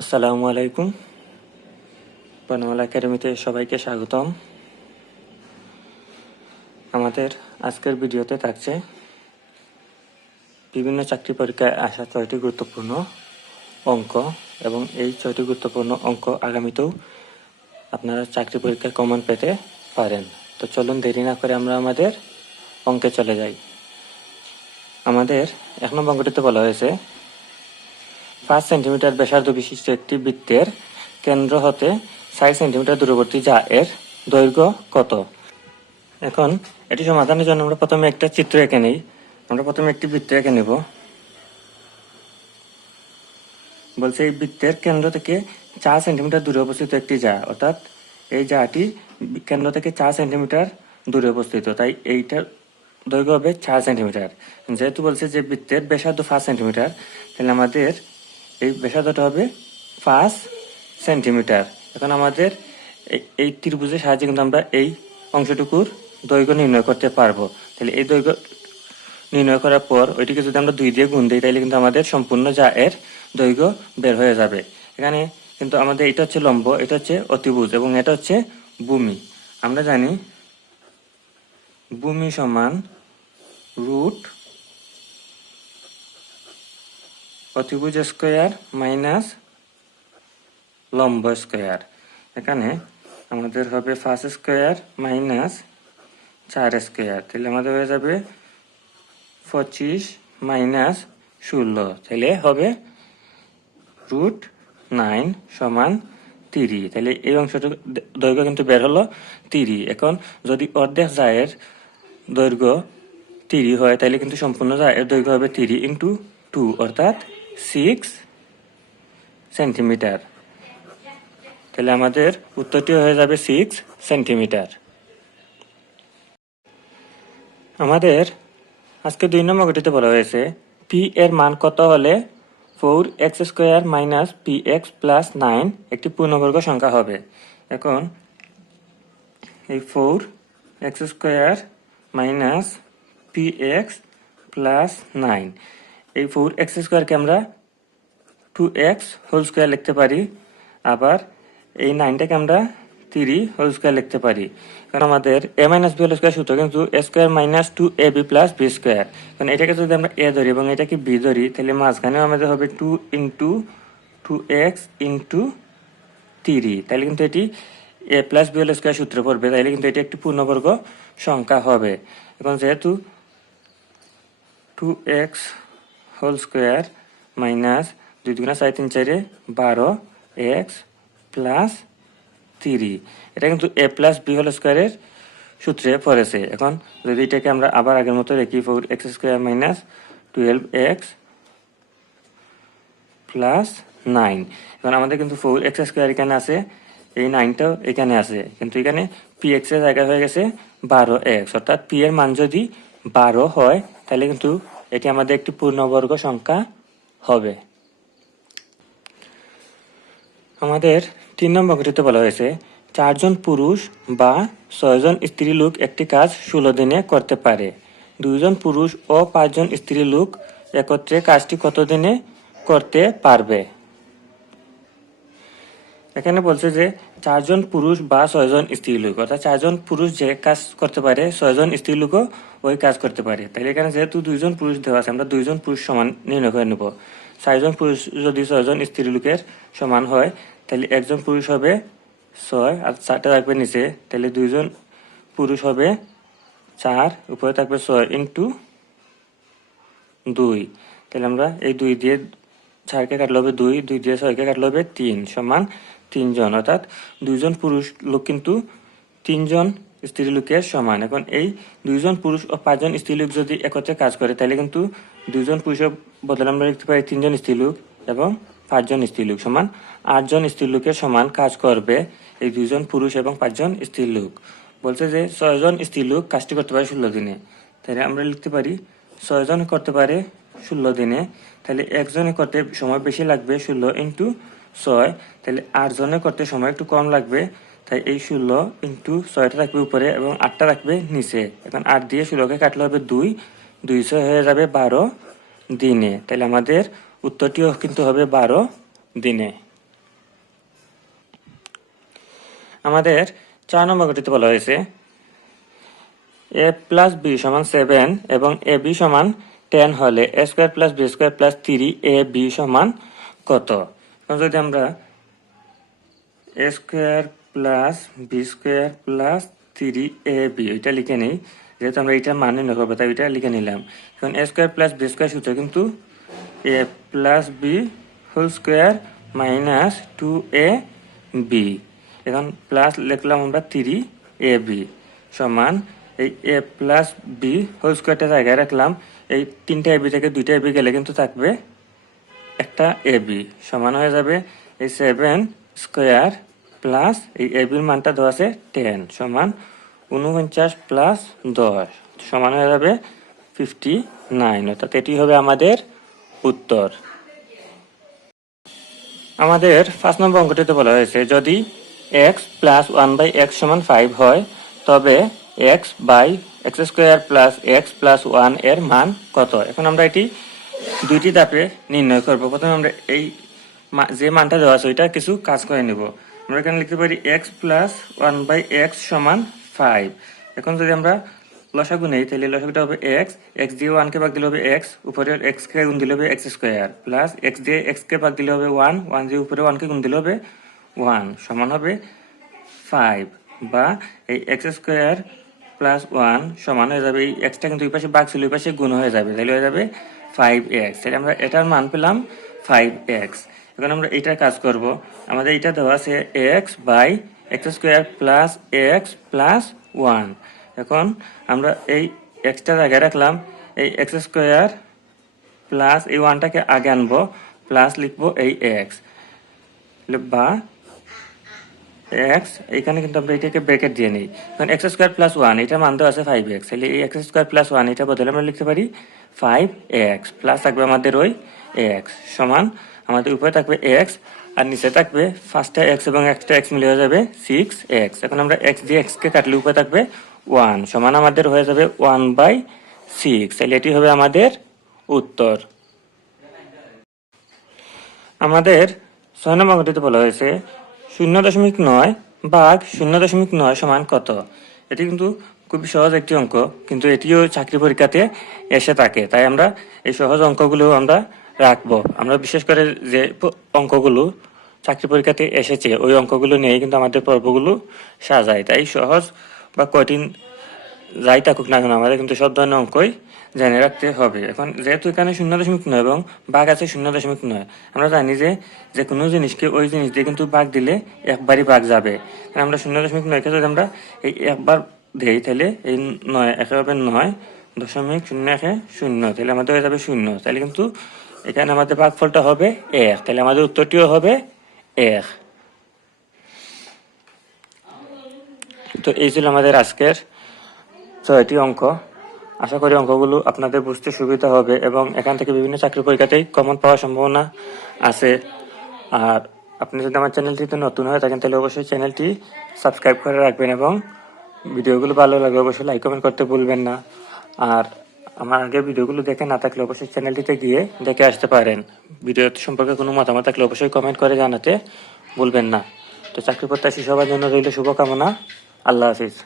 আসসালামু আলাইকুম। বর্ণমালা একাডেমিতে সবাইকে স্বাগতম। আমাদের আজকের ভিডিওতে থাকছে বিভিন্ন চাকরি পরীক্ষায় আসা 6টি গুরুত্বপূর্ণ অঙ্ক, এবং এই 6টি গুরুত্বপূর্ণ অঙ্ক আগামীতেও আপনারা চাকরি পরীক্ষায় কমন পেতে পারেন। তো চলুন দেরি না করে আমরা আমাদের অঙ্কে চলে যাই। আমাদের 1 নম্বর অঙ্কটিতে বলা হয়েছে 5 সেন্টিমিটার ব্যাসার্ধ বিশিষ্ট একটি বৃত্তের কেন্দ্র হতে 6 সেন্টিমিটার দূরবর্তী যা এর দৈর্ঘ্য কত। এখন এটি সমাধানের জন্য আমরা প্রথমে একটা চিত্র এঁকে নিই। আমরা প্রথমে একটি বৃত্ত এঁকে নেব। বলছে এই বৃত্তের কেন্দ্র থেকে 4 সেন্টিমিটার দূরে অবস্থিত একটি যা, অর্থাৎ এই জাটি কেন্দ্র থেকে 4 সেন্টিমিটার দূরে অবস্থিত, তাই এইটার দৈর্ঘ্য হবে 4 সেন্টিমিটার। যেহেতু বলছে যে বৃত্তের ব্যাসার্ধ 5 সেন্টিমিটার, তাহলে আমাদের এই ব্যাসার্ধটা হবে 5 সেন্টিমিটার। এখন আমাদের এই ত্রিভুজের সাহায্যে কিন্তু আমরা এই অংশটুকুর দৈর্ঘ্য নির্ণয় করতে পারবো। তাহলে এই দৈর্ঘ্য নির্ণয় করার পর ওইটিকে যদি আমরা 2 দিয়ে গুণ দিই, তাহলে কিন্তু আমাদের সম্পূর্ণ যা এর দৈর্ঘ্য বের হয়ে যাবে। এখানে কিন্তু আমাদের এটা হচ্ছে লম্ব, এটা হচ্ছে অতিভুজ, এবং এটা হচ্ছে ভূমি। আমরা জানি ভূমি সমান রুট অতিভুজ স্কোয়ার মাইনাস লম্ব স্কোয়ার। এখানে আমাদের হবে 5 স্কোয়ার মাইনাস 4 স্কোয়ার, তাহলে আমাদের হয়ে যাবে 25 মাইনাস 16, তাহলে হবে রুট 9 সমান 30। তাহলে এই অংশটুকু দৈর্ঘ্য কিন্তু বের হলো 30। এখন যদি অর্ধেক জায়ের দৈর্ঘ্য 30 হয়, তাহলে কিন্তু সম্পূর্ণ জায়ের দৈর্ঘ্য হবে 30 ইন্টু 2, অর্থাৎ 6 সেন্টিমিটার। তাহলে আমাদের উত্তরটি হয়ে যাবে 6 সেন্টিমিটার। আমাদের আজকে 2 নম্বর গতিতে বলা হয়েছে পি এর মান কত হলে 4x square minus px plus 9 একটি পূর্ণবর্গ সংখ্যা হবে। এখন এই 4x square minus px plus 9, এই 4x স্কোয়ারকে আমরা 2x হোল স্কোয়ার লিখতে পারি, আবার এই 9টাকে আমরা 3 হোল স্কোয়ার লিখতে পারি। কারণ আমাদের a minus B whole square সূত্র কিন্তু a square minus 2ab plus B square. কারণ এটাকে যদি আমরা a ধরি এবং এটাকে b ধরি, তাহলে মাঝখানেও আমাদের হবে 2 ইন্টু 2x ইন্টু 3, তাহলে কিন্তু এটি a plus B whole square সূত্রে পড়বে, তাহলে কিন্তু এটি একটি পূর্ণবর্গ সংখ্যা হবে। এখন যেহেতু 2x whole square minus 2 2 4 3 4 12x plus 3, এটা কিন্তু a প্লাস বি হোল স্কোয়ারের সূত্রে পড়েছে। এখন যদি এটাকে আমরা আবার আগের মতো রেখি 4x square minus 12x plus 9, এখন আমাদের কিন্তু 4x স্কোয়ার এখানে আছে, এই 9টাও এখানে আছে, কিন্তু এখানে px এর জায়গায় হয়ে গেছে 12x, অর্থাৎ p এর মান যদি 12 হয়, তাহলে কিন্তু এটি আমাদের একটি পূর্ণবর্গ সংখ্যা হবে। আমাদের 3 নম্বর গতিতে বলা হয়েছে 4 জন পুরুষ বা 6 জন স্ত্রী লোক একটি কাজ 16 দিনে করতে পারে। 2 জন পুরুষ ও 5 জন স্ত্রী লোক একত্রে কাজটি কত দিনে করতে পারবে। এখানে বলছে যে 4 জন পুরুষ বা 6 জন স্ত্রী লোক, অর্থাৎ 4 জন পুরুষ যে কাজ করতে পারে, 6 জন স্ত্রী লোকও ওই কাজ করতে পারে। তাহলে এখানে যেহেতু 2 জন পুরুষ দেওয়া আছে, আমরা 2 জন পুরুষ সমান নির্ণয় করে নেব। 4 জন পুরুষ যদি 6 জন স্ত্রী লোকের সমান হয়, তাহলে একজন পুরুষ হবে 6 আর 4টা থাকবে নিচে, তাহলে 2 জন পুরুষ হবে 4, উপরে থাকবে 6 ইন্টু 2, তাহলে আমরা এই 2 দিয়ে 4কে কাটলে হবে 2, 2 দিয়ে 6কে কাটলে হবে 3 সমান 3 জন, অর্থাৎ 2 জন পুরুষ লোক কিন্তু 3 জন স্ত্রী লোকের সমান। এখন এই 2 জন পুরুষ ও 5 জন স্ত্রী লোক যদি একত্রে কাজ করে, তাহলে কিন্তু 2 জন পুরুষের বদলে আমরা লিখতে পারি 3 জন স্ত্রী লোক, এবং 5 জন স্ত্রী লোক সমান 8 জন স্ত্রী লোকের সমান কাজ করবে এই 2 জন পুরুষ এবং 5 জন স্ত্রী লোক। বলছে যে 6 জন স্ত্রী লোক কাজটি করতে পারে 16 দিনে, তাহলে আমরা লিখতে পারি 6 জন করতে পারে 16 দিনে, তাহলে একজনে করতে সময় বেশি লাগবে 16 ইন্টু 6, তাহলে 8 জনে করতে সময় একটু কম লাগবে, তাই এই 16 ইন্টু 6টা থাকবে উপরে এবং 8টা থাকবে নিচে। এখন 8 দিয়ে 16কে কাটলে হবে 2, 200 হয়ে যাবে 12 দিনে, তাহলে আমাদের উত্তরটিও কিন্তু হবে 12 দিনে। আমাদের 4 নম্বর অঙ্কটিতে বলা হয়েছে a প্লাস বি সমান 7 এবং এ বি সমান 10 হলে a square plus B square plus 3ab সমান কত? এখন যদি আমরা a square plus B square plus 3ab এটা লিখে নিই, যেহেতু আমরা এটা মান নির্ণয় করবো তাই এটা লিখে নিলাম। এখন a square plus B square সূত্র কিন্তু a plus B whole square minus 2ab। এখন প্লাস লিখলাম আমরা 3ab সমান এই a প্লাস বি হোল স্কোয়ারটা জায়গায় রাখলাম, এই 3টা ab থেকে 2টা ab গেলে কিন্তু থাকবে একটা ab সমান হয়ে যাবে এই 7 স্কোয়ার প্লাস এই ab-র মানটা দেওয়া আছে 10 সমান 49 প্লাস 10 সমান হয়ে যাবে 59, অর্থাৎ এটি হবে আমাদের উত্তর। আমাদের 5 নম্বর অঙ্কটিতে বলা হয়েছে যদি x প্লাস 1/x সমান 5 হয় তবে x by x square plus x plus 1 এর মান কত? এখন আমরা এটি দুইটি ধাপে নির্ণয় করব। প্রথমে আমরা এই যে মানটা দেওয়া আছে ওইটা কিছু কাজ করে নেব। আমরা এখানে লিখতে পারি x প্লাস 1/x সমান 5। এখন যদি আমরা লসাগু নেই তাহলে লসাগুটা হবে x, x দিয়ে 1 কে ভাগ দিলে হবে x, উপরে x কে গুণ দিলে হবে x স্কোয়ার, প্লাস x দিয়ে x কে ভাগ দিলে হবে 1, 1 দিয়ে উপরে 1 কে গুণ দিলে হবে 1 সমান হবে 5, বা এই x স্কোয়ার প্লাস 1 সমান হয়ে যাবে এই xটা কিন্তু এই পাশে ভাগ ছিল এই পাশে গুণ হয়ে যাবে, তাহলে হয়ে যাবে 5x। তাহলে আমরা এটার মান পেলাম 5x। এখন আমরা এটার কাজ করব। আমাদের এটা দেওয়া আছে x by x square plus x plus 1। এখন আমরা এই এক্সটা জায়গায় রাখলাম, এই এক্স স্কোয়ার প্লাস এই 1টাকে আগে আনবো, প্লাস লিখবো এই এক্স, বা এক্স এখানে কিন্তু আমরা এটাকে ব্র্যাকেট দিয়ে নিই। কারণ এক্স স্কোয়ার প্লাস 1 এটা মান দেওয়া আছে 5x, তাহলে এই এক্স স্কোয়ার প্লাস 1 এটা বদলে আমরা লিখতে পারি 5x, প্লাস থাকবে আমাদের ওই এক্স সমান আমাদের উপরে থাকবে এক্স আর নিচে থাকবে ফার্স্টটা এক্স এবং এক্সটা এক্স মিলে হয়ে যাবে 6x। এখন আমরা এক্স দিয়ে এক্সকে কাটলে উপরে থাকবে 1 সমান আমাদের হয়ে যাবে 1/6, তাহলে এটি হবে আমাদের উত্তর। আমাদের 6 নম্বর অঙ্কটিতে বলা হয়েছে 0.9 ভাগ 0.9 সমান কত? এটি কিন্তু খুবই সহজ একটি অঙ্ক, কিন্তু এটিও চাকরি পরীক্ষাতে এসে থাকে, তাই আমরা এই সহজ অঙ্কগুলো আমরা রাখবো। আমরা বিশেষ করে যে অঙ্কগুলো চাকরি পরীক্ষাতে এসেছে ওই অঙ্কগুলো নিয়েই কিন্তু আমাদের পর্বগুলো সাজায়, তাই সহজ বা কঠিন যাই থাকুক না কেন আমাদের কিন্তু সব ধরনের অঙ্কই জেনে রাখতে হবে। এখন যেহেতু এখানে 0.9 এবং ভাগ আছে 0.9, আমরা জানি যে কোনো জিনিসকে ওই জিনিস দিয়ে কিন্তু ভাগ দিলে একবারই ভাগ যাবে। আমরা 0.9কে যদি আমরা এই একবার দিই তাহলে এই 9 একে হবে 9.010, তাহলে আমাদের হয়ে যাবে 0, তাহলে কিন্তু এখানে আমাদের ভাগফলটা হবে 1, তাহলে আমাদের উত্তরটিও হবে 1। তো এই ছিল আমাদের আজকের 6টি অঙ্ক। আশা করি অঙ্কগুলো আপনাদের বুঝতে সুবিধা হবে এবং এখান থেকে বিভিন্ন চাকরি পরীক্ষাতেই কমন পাওয়ার সম্ভাবনা আছে। আর আপনি যদি আমার চ্যানেলটিতে নতুন হয়ে থাকেন তাহলে অবশ্যই চ্যানেলটি সাবস্ক্রাইব করে রাখবেন এবং ভিডিওগুলো ভালো লাগলে অবশ্যই লাইক কমেন্ট করতে ভুলবেন না। আর আমার আগে ভিডিওগুলো দেখে না থাকলে অবশ্যই চ্যানেলটিতে গিয়ে দেখে আসতে পারেন। ভিডিও সম্পর্কে কোনো মতামত থাকলে অবশ্যই কমেন্ট করে জানাতে ভুলবেন না। তো চাকরি প্রত্যাশী সবার জন্য রইল শুভকামনা। আল্লাহ হাফিজ।